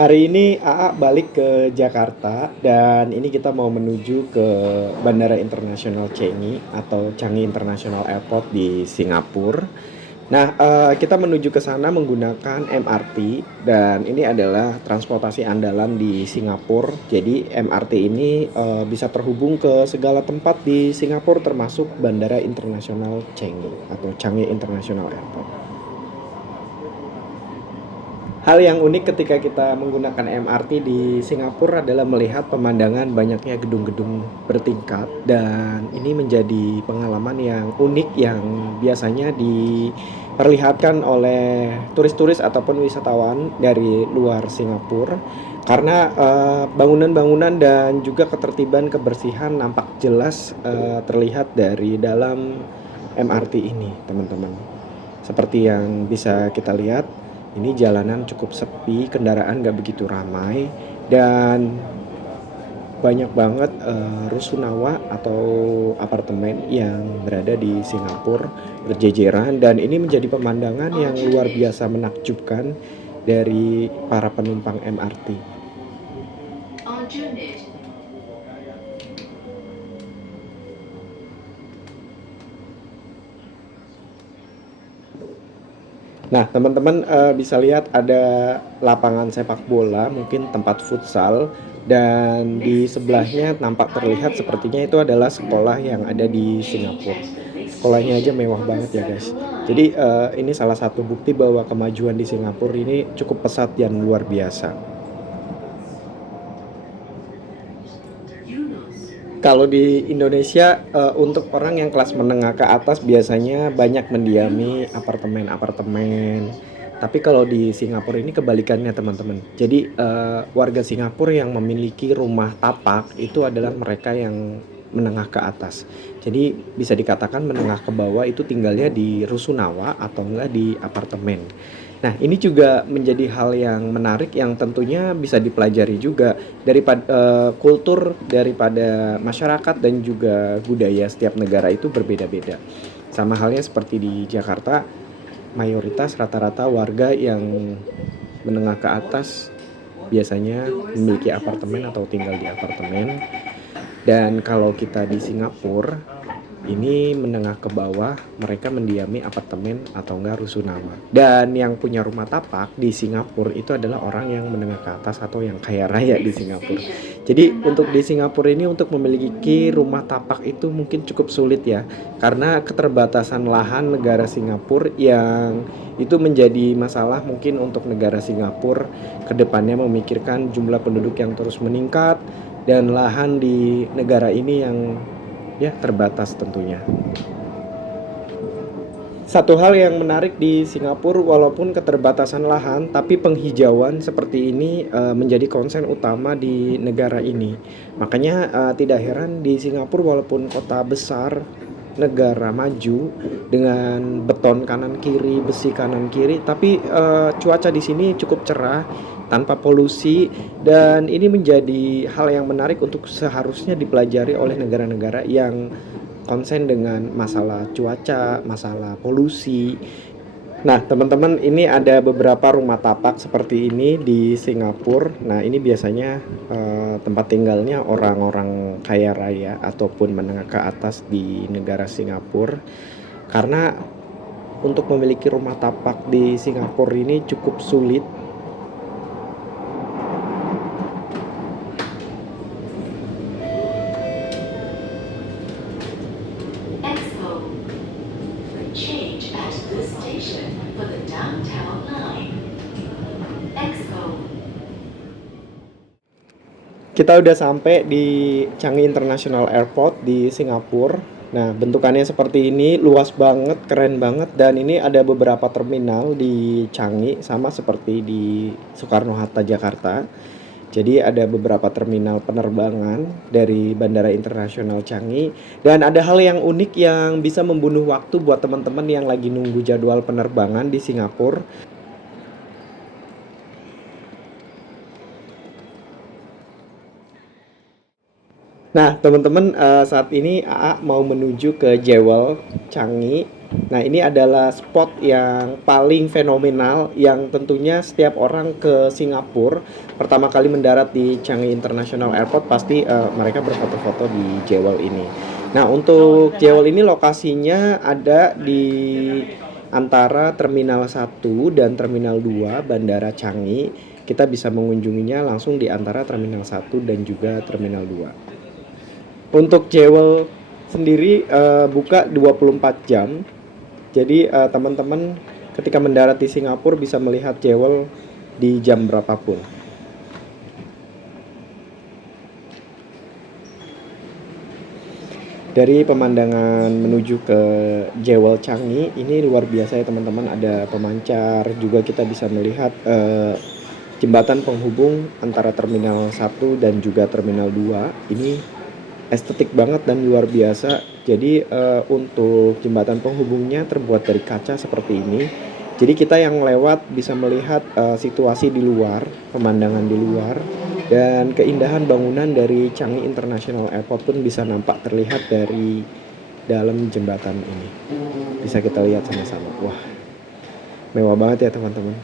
Hari ini AA balik ke Jakarta dan ini kita mau menuju ke Bandara Internasional Changi atau Changi International Airport di Singapura. Nah, kita menuju ke sana menggunakan MRT dan ini adalah transportasi andalan di Singapura. Jadi MRT ini bisa terhubung ke segala tempat di Singapura termasuk Bandara Internasional Changi atau Changi International Airport. Hal yang unik ketika kita menggunakan MRT di Singapura adalah melihat pemandangan banyaknya gedung-gedung bertingkat dan ini menjadi pengalaman yang unik yang biasanya diperlihatkan oleh turis-turis ataupun wisatawan dari luar Singapura karena bangunan-bangunan dan juga ketertiban kebersihan nampak jelas terlihat dari dalam MRT ini, teman-teman. Seperti yang bisa kita lihat, ini jalanan cukup sepi, kendaraan nggak begitu ramai, dan banyak banget rusunawa atau apartemen yang berada di Singapura berjejeran dan ini menjadi pemandangan yang luar biasa menakjubkan dari para penumpang MRT. Nah, teman-teman bisa lihat ada lapangan sepak bola, mungkin tempat futsal, dan di sebelahnya nampak terlihat sepertinya itu adalah sekolah yang ada di Singapura. Sekolahnya aja mewah banget ya guys. Jadi ini salah satu bukti bahwa kemajuan di Singapura ini cukup pesat dan luar biasa. Kalau di Indonesia, untuk orang yang kelas menengah ke atas biasanya banyak mendiami apartemen-apartemen. Tapi kalau di Singapura ini kebalikannya teman-teman. Jadi warga Singapura yang memiliki rumah tapak itu adalah mereka yang menengah ke atas. Jadi bisa dikatakan menengah ke bawah itu tinggalnya di rusunawa atau enggak di apartemen. Nah, ini juga menjadi hal yang menarik yang tentunya bisa dipelajari juga daripada kultur daripada masyarakat dan juga budaya setiap negara itu berbeda-beda. Sama halnya seperti di Jakarta, mayoritas rata-rata warga yang menengah ke atas biasanya memiliki apartemen atau tinggal di apartemen. Dan kalau kita di Singapura, ini menengah ke bawah, mereka mendiami apartemen atau enggak rusunawa. Dan yang punya rumah tapak di Singapura itu adalah orang yang menengah ke atas atau yang kaya raya di Singapura. Jadi untuk di Singapura ini untuk memiliki rumah tapak itu mungkin cukup sulit ya. Karena keterbatasan lahan negara Singapura yang itu menjadi masalah mungkin untuk negara Singapura ke depannya memikirkan jumlah penduduk yang terus meningkat dan lahan di negara ini yang ya terbatas tentunya. Satu hal yang menarik di Singapura walaupun keterbatasan lahan tapi penghijauan seperti ini menjadi konsen utama di negara ini. Makanya tidak heran di Singapura walaupun kota besar negara maju dengan beton kanan kiri, besi kanan kiri, tapi cuaca di sini cukup cerah tanpa polusi dan ini menjadi hal yang menarik untuk seharusnya dipelajari oleh negara-negara yang konsen dengan masalah cuaca, masalah polusi. Nah, teman-teman, ini ada beberapa rumah tapak seperti ini di Singapura. Nah, ini biasanya tempat tinggalnya orang-orang kaya raya ataupun menengah ke atas di negara Singapura. Karena untuk memiliki rumah tapak di Singapura ini cukup sulit. Change at this station for the downtown line. Kita udah sampai di Changi International Airport di Singapura. Nah, bentukannya seperti ini, luas banget, keren banget dan ini ada beberapa terminal di Changi sama seperti di Soekarno-Hatta Jakarta. Jadi ada beberapa terminal penerbangan dari Bandara Internasional Changi dan ada hal yang unik yang bisa membunuh waktu buat teman-teman yang lagi nunggu jadwal penerbangan di Singapura. Nah, teman-teman, saat ini AA mau menuju ke Jewel Changi. Nah, ini adalah spot yang paling fenomenal yang tentunya setiap orang ke Singapura pertama kali mendarat di Changi International Airport pasti mereka berfoto-foto di Jewel ini. Nah, untuk Jewel ini lokasinya ada di antara Terminal 1 dan Terminal 2 Bandara Changi. Kita bisa mengunjunginya langsung di antara Terminal 1 dan juga Terminal 2. Untuk Jewel sendiri buka 24 jam. Jadi teman-teman ketika mendarat di Singapura bisa melihat Jewel di jam berapapun. Dari pemandangan menuju ke Jewel Changi ini luar biasa ya teman-teman, ada pemancar juga, kita bisa melihat jembatan penghubung antara Terminal 1 dan juga Terminal 2. Ini estetik banget dan luar biasa. Jadi untuk jembatan penghubungnya terbuat dari kaca seperti ini. Jadi kita yang lewat bisa melihat situasi di luar, pemandangan di luar, dan keindahan bangunan dari Changi International Airport pun bisa nampak terlihat dari dalam jembatan ini. Bisa kita lihat sama-sama. Wah, mewah banget ya teman-teman.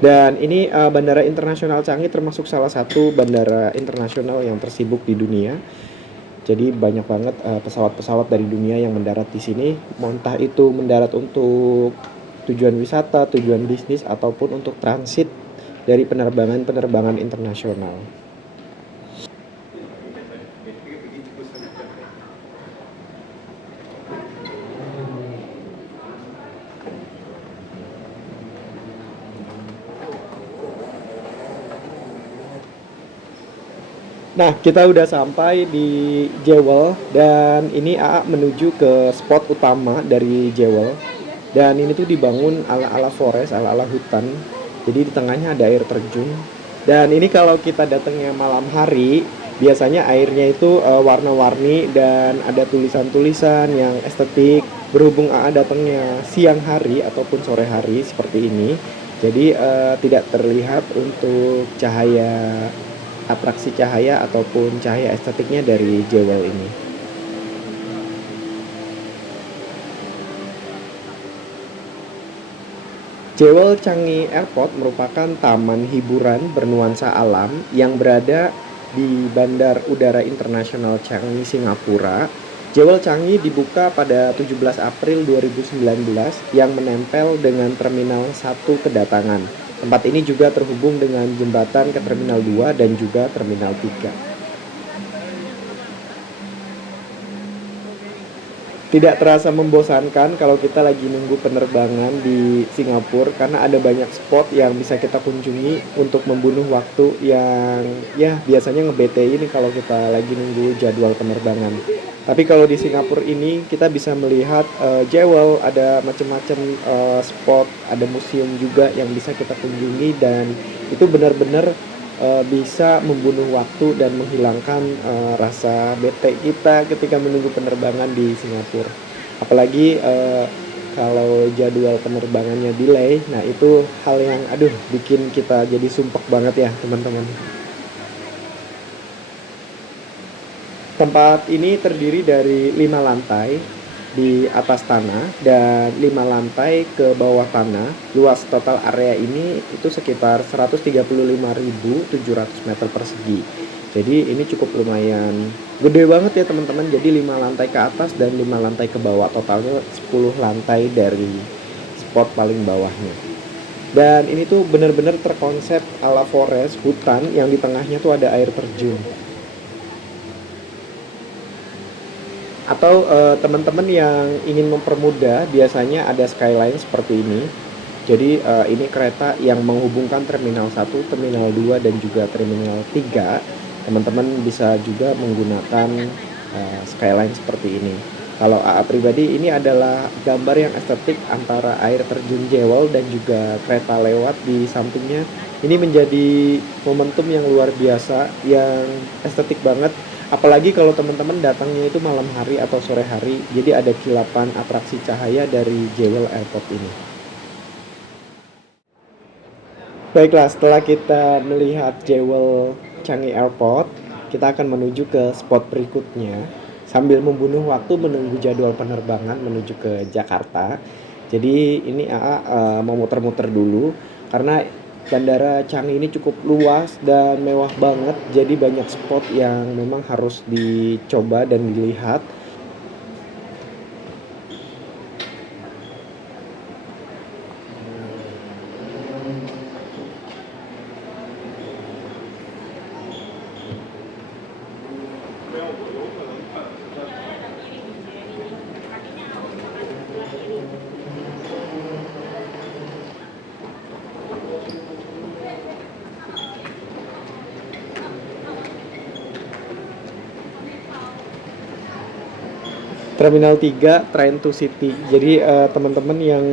Dan ini Bandara Internasional Changi termasuk salah satu bandara internasional yang tersibuk di dunia. Jadi banyak banget pesawat-pesawat dari dunia yang mendarat di sini, entah itu mendarat untuk tujuan wisata, tujuan bisnis, ataupun untuk transit dari penerbangan-penerbangan internasional. Nah, kita udah sampai di Jewel dan ini AA menuju ke spot utama dari Jewel. Dan ini tuh dibangun ala-ala forest, ala-ala hutan. Jadi di tengahnya ada air terjun. Dan ini kalau kita datangnya malam hari, biasanya airnya itu warna-warni dan ada tulisan-tulisan yang estetik. Berhubung AA datangnya siang hari ataupun sore hari seperti ini, jadi tidak terlihat untuk cahaya, atraksi cahaya ataupun cahaya estetiknya dari Jewel ini. Jewel Changi Airport merupakan taman hiburan bernuansa alam yang berada di Bandar Udara Internasional Changi, Singapura. Jewel Changi dibuka pada 17 April 2019 yang menempel dengan Terminal 1 kedatangan. Tempat ini juga terhubung dengan jembatan ke Terminal 2 dan juga Terminal 3. Tidak terasa membosankan kalau kita lagi nunggu penerbangan di Singapura karena ada banyak spot yang bisa kita kunjungi untuk membunuh waktu yang ya biasanya ngebete ini kalau kita lagi nunggu jadwal penerbangan. Tapi kalau di Singapura ini kita bisa melihat Jewel, ada macam-macam spot, ada museum juga yang bisa kita kunjungi dan itu benar-benar bisa membunuh waktu dan menghilangkan rasa bete kita ketika menunggu penerbangan di Singapura. Apalagi kalau jadwal penerbangannya delay, nah itu hal yang aduh bikin kita jadi sumpek banget ya teman-teman. Tempat ini terdiri dari 5 lantai di atas tanah dan 5 lantai ke bawah tanah. Luas total area ini itu sekitar 135.700 meter persegi. Jadi ini cukup lumayan gede banget ya teman-teman. Jadi 5 lantai ke atas dan 5 lantai ke bawah, totalnya 10 lantai dari spot paling bawahnya. Dan ini tuh benar-benar terkonsep ala forest, hutan yang di tengahnya tuh ada air terjun. Atau teman-teman yang ingin mempermudah biasanya ada skyline seperti ini. Jadi ini kereta yang menghubungkan Terminal 1, Terminal 2 dan juga Terminal 3. Teman-teman bisa juga menggunakan skyline seperti ini. Kalau AA pribadi ini adalah gambar yang estetik antara air terjun Jewel dan juga kereta lewat di sampingnya. Ini menjadi momentum yang luar biasa, yang estetik banget. Apalagi kalau teman-teman datangnya itu malam hari atau sore hari, jadi ada kilapan atraksi cahaya dari Jewel Airport ini. Baiklah, setelah kita melihat Jewel Changi Airport, kita akan menuju ke spot berikutnya. sambil membunuh waktu menunggu jadwal penerbangan menuju ke Jakarta. Jadi ini AA mau muter-muter dulu karena Bandara Changi ini cukup luas dan mewah banget. Jadi banyak spot yang memang harus dicoba dan dilihat. Terminal 3 Train to City. Jadi teman-teman yang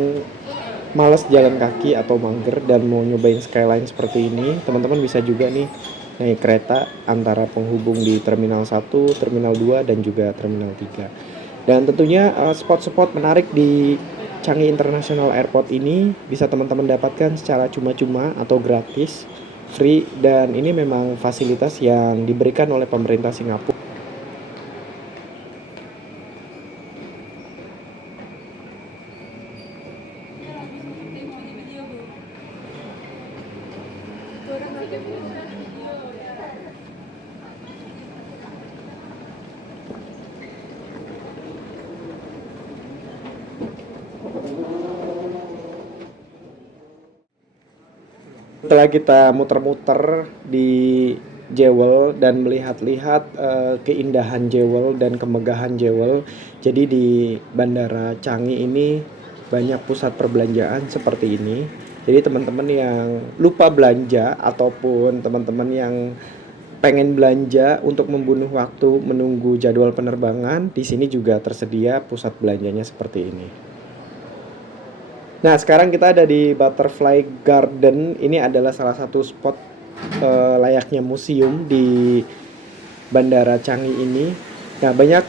males jalan kaki atau mager dan mau nyobain skyline seperti ini, teman-teman bisa juga nih naik kereta antara penghubung di Terminal 1, Terminal 2 dan juga Terminal 3. Dan tentunya spot-spot menarik di Changi International Airport ini bisa teman-teman dapatkan secara cuma-cuma atau gratis, free, dan ini memang fasilitas yang diberikan oleh pemerintah Singapura. Setelah kita muter-muter di Jewel dan melihat-lihat keindahan Jewel dan kemegahan Jewel, jadi di Bandara Changi ini banyak pusat perbelanjaan seperti ini. Jadi teman-teman yang lupa belanja ataupun teman-teman yang pengen belanja untuk membunuh waktu menunggu jadwal penerbangan, di sini juga tersedia pusat belanjanya seperti ini. Nah, sekarang kita ada di Butterfly Garden. Ini adalah salah satu spot layaknya museum di Bandara Changi ini. Nah, banyak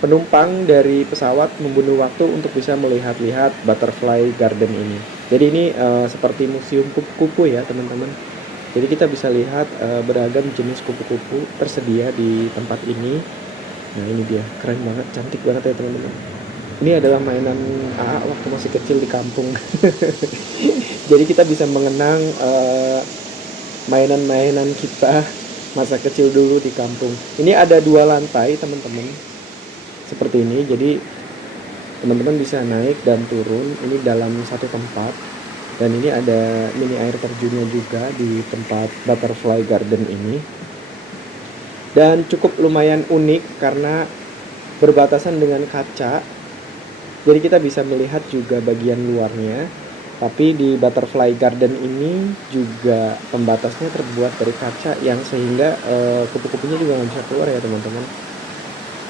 penumpang dari pesawat membunuh waktu untuk bisa melihat-lihat Butterfly Garden ini. Jadi ini seperti museum kupu-kupu ya, teman-teman. Jadi kita bisa lihat beragam jenis kupu-kupu tersedia di tempat ini. Nah, ini dia, keren banget, cantik banget ya, teman-teman. Ini adalah mainan AA waktu masih kecil di kampung. Jadi kita bisa mengenang mainan-mainan kita masa kecil dulu di kampung. Ini ada 2 lantai, teman-teman. Seperti ini. Jadi teman-teman bisa naik dan turun. Ini dalam satu tempat. Dan ini ada mini air terjunnya juga di tempat Butterfly Garden ini. Dan cukup lumayan unik karena berbatasan dengan kaca. Jadi kita bisa melihat juga bagian luarnya. Tapi di Butterfly Garden ini juga pembatasnya terbuat dari kaca yang sehingga kupu-kupunya juga nggak bisa keluar ya, teman-teman.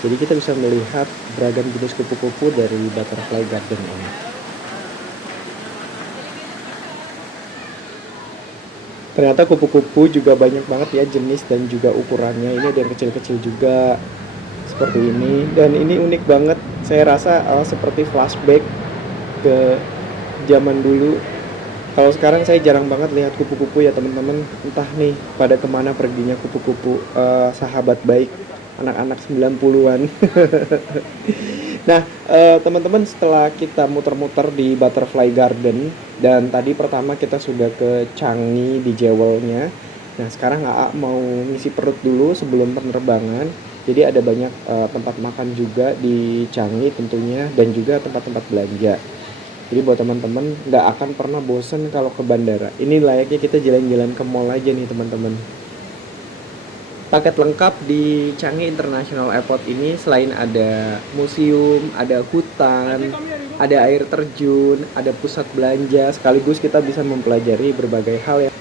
Jadi kita bisa melihat beragam jenis kupu-kupu dari Butterfly Garden ini. Ternyata kupu-kupu juga banyak banget ya jenis dan juga ukurannya. Ini ada yang kecil-kecil juga seperti ini, dan ini unik banget. Saya rasa seperti flashback ke zaman dulu. Kalau sekarang saya jarang banget lihat kupu-kupu ya, teman-teman. Entah nih pada kemana perginya kupu-kupu, sahabat baik anak-anak 90-an. Nah, teman-teman, setelah kita muter-muter di Butterfly Garden dan tadi pertama kita sudah ke Changi di Jewelnya. Nah, sekarang AA mau ngisi perut dulu sebelum penerbangan. Jadi ada banyak tempat makan juga di Changi tentunya dan juga tempat-tempat belanja. Jadi buat teman-teman nggak akan pernah bosen kalau ke bandara. Ini layaknya kita jalan-jalan ke mall aja nih, teman-teman. Paket lengkap di Changi International Airport ini selain ada museum, ada hutan, ada air terjun, ada pusat belanja, sekaligus kita bisa mempelajari berbagai hal yang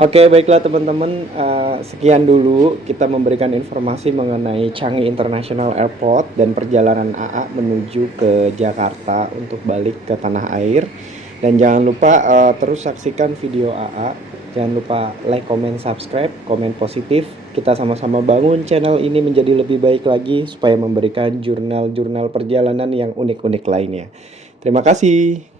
Oke, baiklah teman-teman, sekian dulu kita memberikan informasi mengenai Changi International Airport dan perjalanan AA menuju ke Jakarta untuk balik ke tanah air. Dan jangan lupa terus saksikan video AA. Jangan lupa like, comment, subscribe, komen positif. Kita sama-sama bangun channel ini menjadi lebih baik lagi supaya memberikan jurnal-jurnal perjalanan yang unik-unik lainnya. Terima kasih.